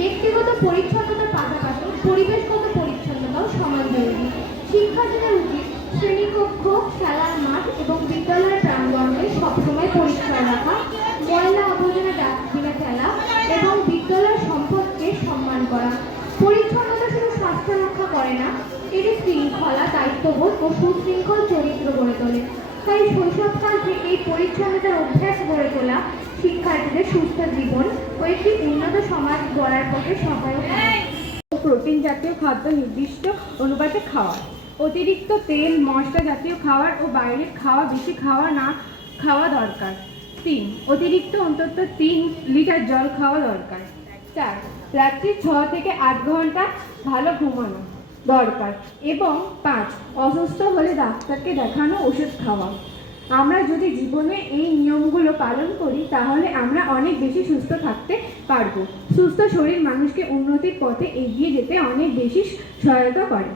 ব্যক্তিগত পরিচ্ছন্নতার পাশাপাশি পরিবেশগত পরিচ্ছন্নতাও সমান জরুরি। শিক্ষার্থীদের উচিত শ্রেণীকক্ষ, খেলার মাঠ এবং বিদ্যালয়ের প্রাঙ্গণকে সবসময় পরিষ্কার রাখা, ময়লা আবর্জনা ডাস্টবিনে ফেলা এবং বিদ্যালয় সম্পদকে সম্মান করা। পরিচ্ছন্নতা শুধু স্বাস্থ্য রক্ষা করে না, এটি শৃঙ্খলা, দায়িত্ববোধ ও সুশৃঙ্খল চরিত্র গড়ে তোলে। তাই শৈশবকাল থেকেই পরিচ্ছন্নতার অভ্যাস গড়ে তোলা শিক্ষার্থীদের সুস্থ জীবন ও একটি উন্নত সমাজ গড়ার পথে সহায়ক হয়। প্রোটিন জাতীয় খাদ্য নির্দিষ্ট অনুপাতে খাওয়া, অতিরিক্ত তেল মশলা জাতীয় খাবার ও বাইরের খাওয়া বেশি খাওয়া দরকার। 3. অতিরিক্ত অন্তত 3 লিটার জল খাওয়া দরকার। 4. রাত্রি 6 থেকে 8 ঘন্টা ভালো ঘুমানো দরকার। এবং 5. অসুস্থ হলে ডাক্তারকে দেখানো, ওষুধ খাওয়া। আমরা যদি জীবনে এই নিয়মগুলো পালন করি তাহলে আমরা অনেক বেশি সুস্থ থাকতে পারবো। সুস্থ শরীর মানুষকে উন্নতির পথে এগিয়ে যেতে অনেক বেশি সহায়তা করে।